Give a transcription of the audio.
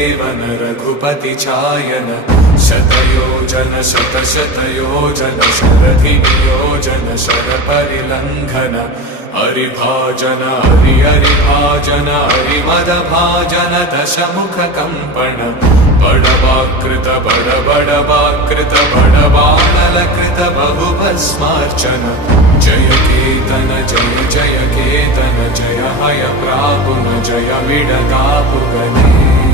देवन रघुपति चायन शतयोजन शतशतयोजन शरधिनियोजन शरपरिलङ्घन हरिभाजन हरिभाजन हरिमदभाजन दशमुखकम्पण बडवाकृत बडबडवाकृत बडबाणलकृत बहुभस्मार्चन जय केतन जय केतन जय हय प्रापुन जय विडदापुगने।